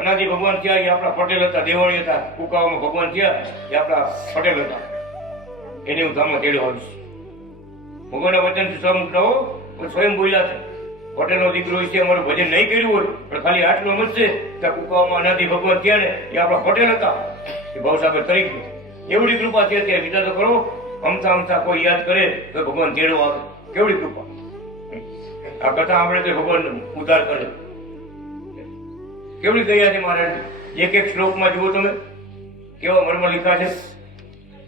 અનાદિ ભગવાન થયા એ આપણા પટેલ હતા, દેવાળી હતા, કુકાવામાં ભગવાન થયા એ આપણા પટેલ હતા, એને હું ધામમાં તેડવા આવીશ. ભગવાનના વચનથી સ્વયં સ્વયં બોલ્યા છે પટેલનો દીકરો છે, અમારું ભજન નહીં કર્યું હોય પણ ખાલી આટલું સમજશે કે કુકાવામાં અનાદિ ભગવાન થયા ને એ આપણા પટેલ હતા, એ ભવસાગર તરીકે. એવડી કૃપા છે. અત્યારે વિચાર તો કરો, અમથા કોઈ યાદ કરે તો ભગવાન તેડવા આવે. કેવડી કૃપા. આ કથા આપણે તો ભગવાન ઉદ્ધાર કરે. કેવડી દયા છે મહારાજ. એક એક શ્લોકમાં જુઓ તમે કેવા મર્મ લીધા છે.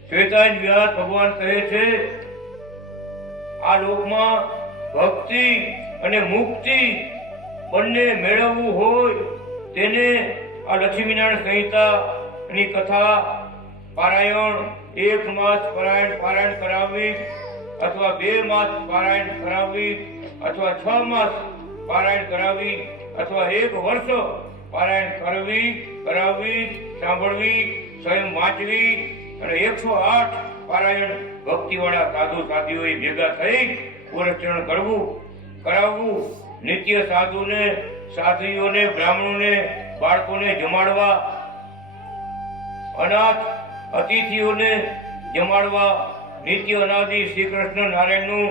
શ્વેતાજ વ્યાસ ભગવાન કહે છે આ લોકમાં ભક્તિ અને મુક્તિ બંને મેળવવું હોય તેને આ લક્ષ્મીનારાયણ સંહિતાની કથા પારાયણ 1 માસ પારાયણ કરાવવી અથવા 2 માસ પારાયણ કરાવવી અથવા 6 માસ પારાયણ કરાવવી અથવા 1 વર્ષ પારાયણ કરાવવી, સાંભળવી, સ્વયં વાંચવી અને 108 પારાયણ ભક્તિવાળા સાધુ સાધ્વીઓએ ભેગા થઈ પુરસ્ચરણ કરાવવું. નિત્ય સાધુને, સાધ્વીઓને, બ્રાહ્મણોને બાળકોને જમાડવા, અનાથ અતિથિઓને જમાડવા, નિત્ય અનાદિ શ્રી કૃષ્ણ નારાયણનું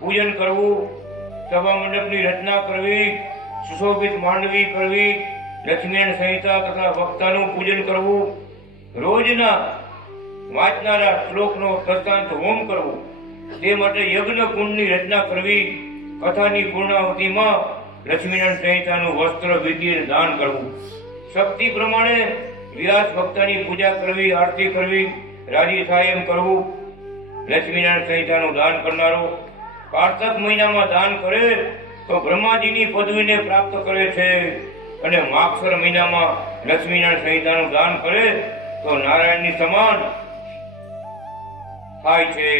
પૂજન કરવું, સભા મંડપની રચના કરવી, સુશોભિત માંડવી કરવી, લક્ષ્મીનારાયણ સંહિતા તથા વક્તાનું પૂજન કરવું, રોજના વાંચનારા શ્લોકનો દસ્તાંત હોમ કરવો, તે માટે યજ્ઞ કુંડની રચના કરવી, કથાની પૂર્ણાવતિમાં લક્ષ્મીનારાયણ સંહિતાનું વસ્ત્ર વિધિ દાન કરવું, શક્તિ પ્રમાણે વ્યાસ ભક્તની પૂજા કરવી, આરતી કરવી, રાજી થાય એમ કરવું. લક્ષ્મીનારાયણ સંહિતાનું દાન કરનારો કારતક મહિનામાં દાન કરે તો બ્રહ્માજીની પદવીને પ્રાપ્ત કરે છે, અને માગસર મહિનામાં લક્ષ્મીનારાયણ સંહિતાનું દાન કરે તો નારાયણની સમાન થાય છે.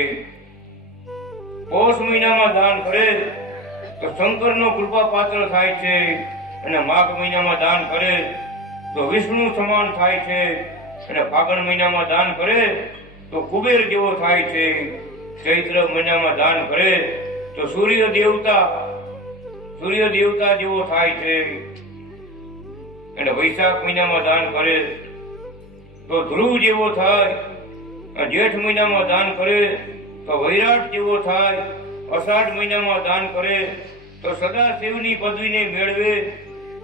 પોષ મહિનામાં દાન કરે તો શંકરનો કૃપા પાત્ર થાય છે, અને માઘ મહિનામાં દાન કરે તો વિષ્ણુ સમાન થાય છે, અને ફાગણ મહિનામાં દાન કરે તો કુબેર જેવો થાય છે. ચૈત્ર મહિનામાં દાન કરે તો સૂર્ય દેવતા જેવો થાય છે, અને વૈશાખ મહિનામાં દાન કરે તો ધ્રુવ જેવો થાય, જેઠ મહિનામાં દાન કરે તો વૈરાટ જેવો થાય, અષાઢ મહિનામાં દાન કરે તો સદાશિવની પદવીને મેળવે,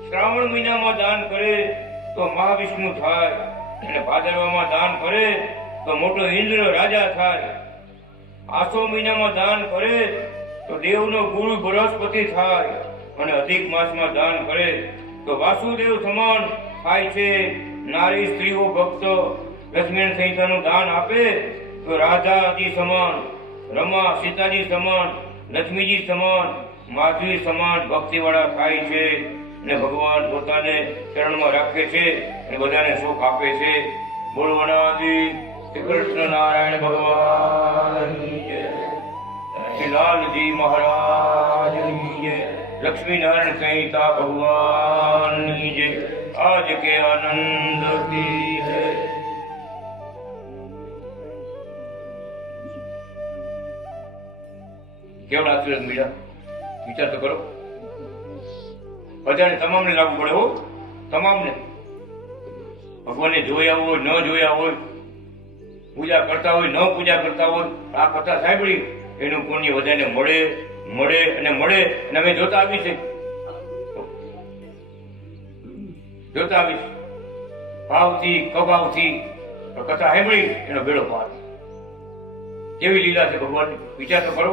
શ્રાવણ મહિનામાં દાન કરે તો મહાવિષ્ણુ થાય, અને ભાદરવામાં દાન કરે તો મોટો ઇન્દ્ર રાજા થાય, આસો મહિનામાં દાન કરે તો દેવનો ગુરુ બૃહસ્પતિ થાય, અને અધિક માસમાં દાન કરે તો વાસુદેવ સમાન થાય છે. નારી સ્ત્રીઓ ભક્ત લક્ષ્મીનારાયણ સંહિતાનું દાન આપે તો રાધાજી સમાન, રમા સીતાજી સમાન, લક્ષ્મીજી સમાન, માધવી સમાન ભક્તિવાળા થાય છે, અને ભગવાન પોતાને ચરણમાં રાખે છે અને બધાને સુખ આપે છે. બોલો અનાદિ શ્રી કૃષ્ણ નારાયણ ભગવાનની જય, શ્રી લાલજી મહારાજની જય, લક્ષ્મી નારાયણ સંહિતા ભગવાનની જય, આજ કે આનંદ કી જય. કેવડા આશીર્વાદ મળ્યા વિચાર તો કરો. બધાને તમામને લાગુ પડે હો, તમામને. ભગવાનને જોયા હોય ન જોયા હોય, પૂજા કરતા હોય ન પૂજા કરતા હોય, આ કથા સાંભળી એનું પુણ્ય બધાને મળે મળે અને મળે. અને અમે જોતા આવી છે, જોતા આવી ભાવથી કભાવથી કથા સાંભળી એનો બેડો પાર. કેવી લીલા છે ભગવાનની, વિચાર તો કરો.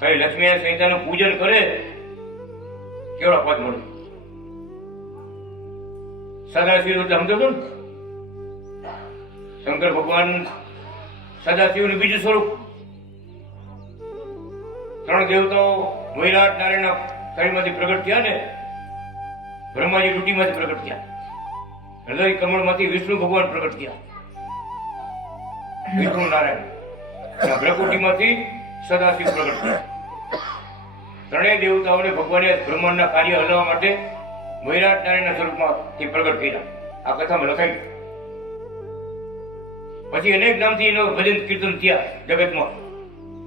કઈ લક્ષ્મીનારાયણ સંહિતાનું પૂજન કરે કેવડા પદ મળે. સદાશિવ એટલે સમજો છો ને, શંકર ભગવાન સદાશિવનું બીજું સ્વરૂપ. ત્રણ દેવતાઓ વૈરાટ નારાયણના શરીરમાંથી પ્રગટ થયા ને, બ્રહ્માજી ડૂટીમાંથી પ્રગટ થયા, હૃદય કમળમાંથી વિષ્ણુ ભગવાન પ્રગટ થયા, વિષ્ણુ નારાયણ, ભ્રકુટીમાંથી સદાશિવ પ્રગટ થયા. ત્રણેય દેવતાઓને ભગવાને બ્રહ્માંડના કાર્ય હલાવવા માટે વૈરાટ નારાયણના સ્વરૂપમાંથી પ્રગટ કર્યા. આ કથામાં લખાઈ. પછી અનેક નામથી એનો ભજન કીર્તન થયા જગતમાં,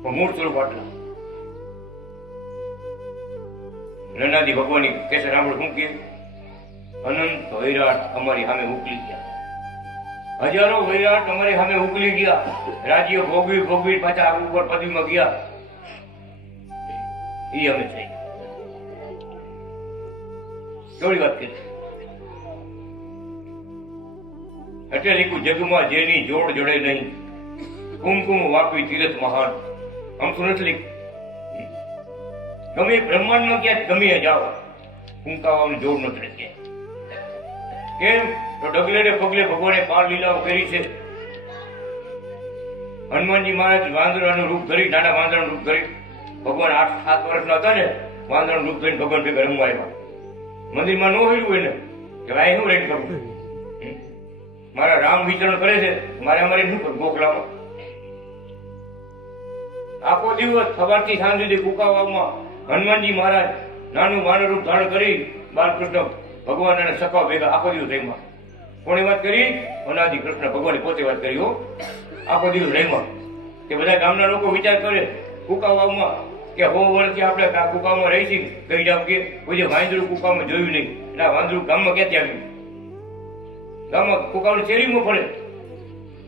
પણ મૂળ સ્વરૂપ આટલા. નંદાજી ભગવાનની કેસર સાંભળ શું કે અનંત વૈરાટ અમારી સામે ઉકલી ગયા, હજારો વૈરાટ અમારી સામે ઉકલી ગયા, રાજ્ય ભોગવી ભોગવી પાછા ઉપર પદવીમાં ગયા. એ અમે થઈ કેવડી વાત કરી. એટલે લીધું જગમાં જેની જોડ જોડે નહીં, કુમકુમ વાપી તીરથ મહાન. આમ તો નથી લીધું. ગમે બ્રહ્માંડમાં ક્યાંક ગમે જાઓ, કુંકાવાની જોડ નથી રહેતી. કેમ તો ડગલે ને પગલે ભગવાને પાર લીલાઓ કરી છે. હનુમાનજી મહારાજ વાંદરાનું રૂપ ધરી, નાના વાંદરાનું રૂપ ધરી, ભગવાન 8-7 વર્ષના હતા ને, વાંદરાનું રૂપ ધરીને ભગવાન ભેગા રમવા આવ્યા. મંદિરમાં ન હોય ને કે ભાઈ શું રેડ કરવું, મારા રામ વિચરણ કરે છે, મારે અમારે શું કરવું ગોખલામાં. આખો દિવસ સવારથી સાંજ સુધી કુકાવામાં હનુમાનજી મહારાજ નાનું વાનર રૂપ ધારણ કરી બાલકૃષ્ણ ભગવાન અને સખા ભેગા આખો દિવસ રહીમાં. કોની વાત કરી? અનાદિ કૃષ્ણ ભગવાને પોતે વાત કરી. હો, આખો દિવસ રહીમાં. કે બધા ગામના લોકો વિચાર કરે કુકાવામાં કે હો વર્ષથી આપણે કુકામાં રહી છીએ, કહી જાવ કે કોઈ વાંદરું કુકામાં જોયું નહીં, એટલે વાંદરું ગામમાં ક્યાંથી આવ્યું? ગામમાં કોકાનું શેરીમાં ફરે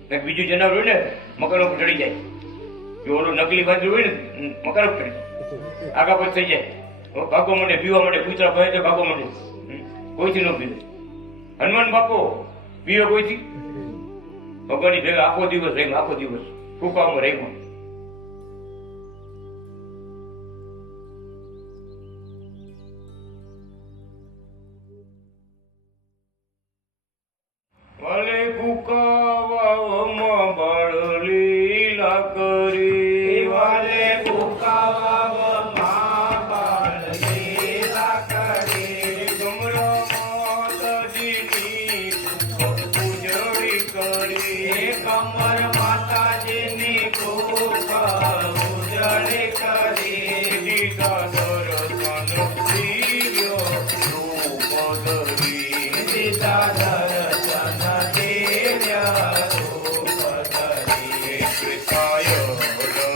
ને બીજું જનાવર હોય ને મકાન ઉપર ચડી જાય. જો ઓલું નકલી બાંધ્યું હોય ને મકાન ઉપર આગા પછી થઈ જાય. ભાગો માંડે પીવા માંડે, કૂતરા ભય તો ભાગો માંડે. કોઈથી ન પીવે. હનુમાન બાપો પીવે કોઈથી? ભગવાનની ભેગા આખો દિવસ રહી, આખો દિવસ કુકામાં રહી. વાલે કુકાવામાં બાળ લીલા કરી, વાલે કુકાવામાં બાળ લીલા કરી, કમળા માતાજીની પૂજડી કરી, કમર માતાજીની કુક ઉજળી કરી, દીધા દર્શન દિવ્ય રૂપ ધરી, દીધા દર્શન દિવ્ય રૂપ ધરી. શ્વેતાય હરી,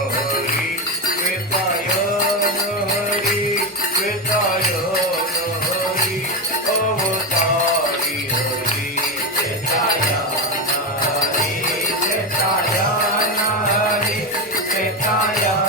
શ્વેતાય હરી,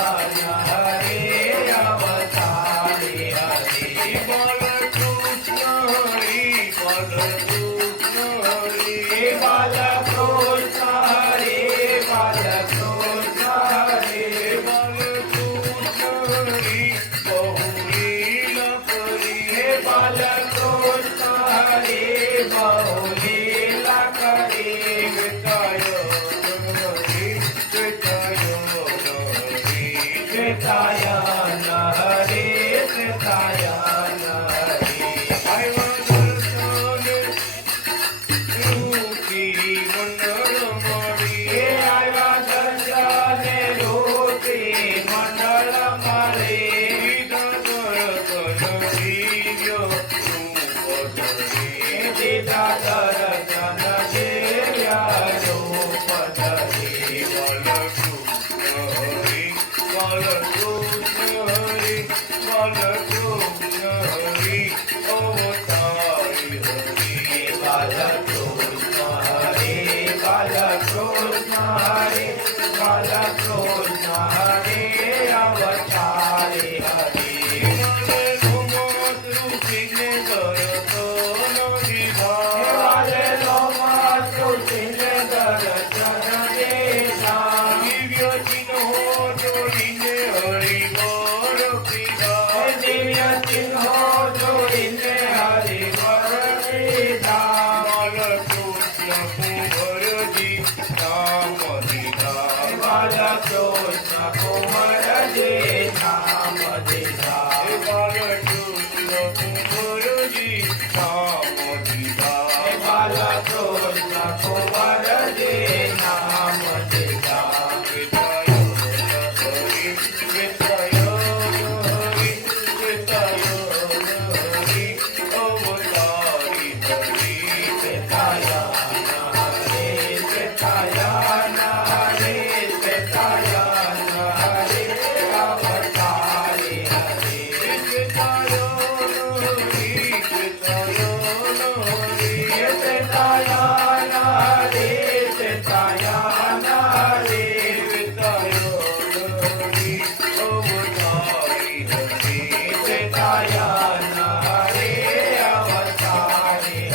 શ્વેતાય હરી,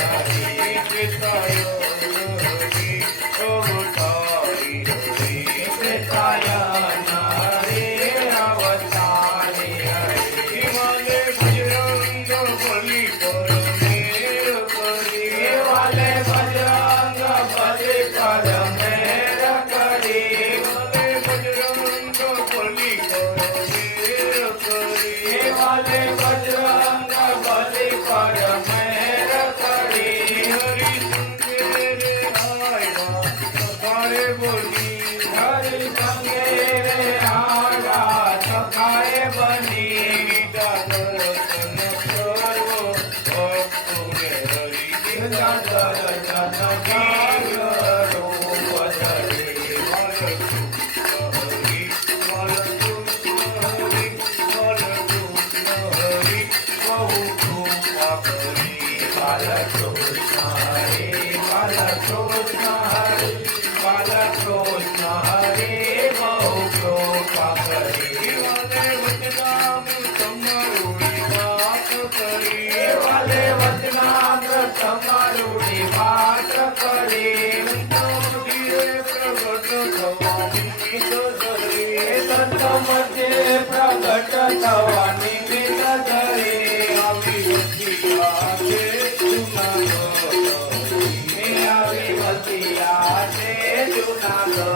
અવતારી હરી, બાલકૃષ્ણ હરે બાલકૃષ્ણ હરે બાલકૃષ્ણ હરે બહુ કૃપા કરી વાલે વચનામૃત તમારું વાત કરી વાલે વચનામૃત તમારું વાત કરી પ્રગટ થવાની ધરી સંત મધ્યે પ્રગટ થવાની નિમિત્ત ધરી આવી હતી આજે જૂનાગઢ આવી વસિયા છે જૂનાગઢ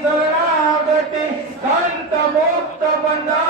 શરણાગતિ સંત મુક્ત બંધન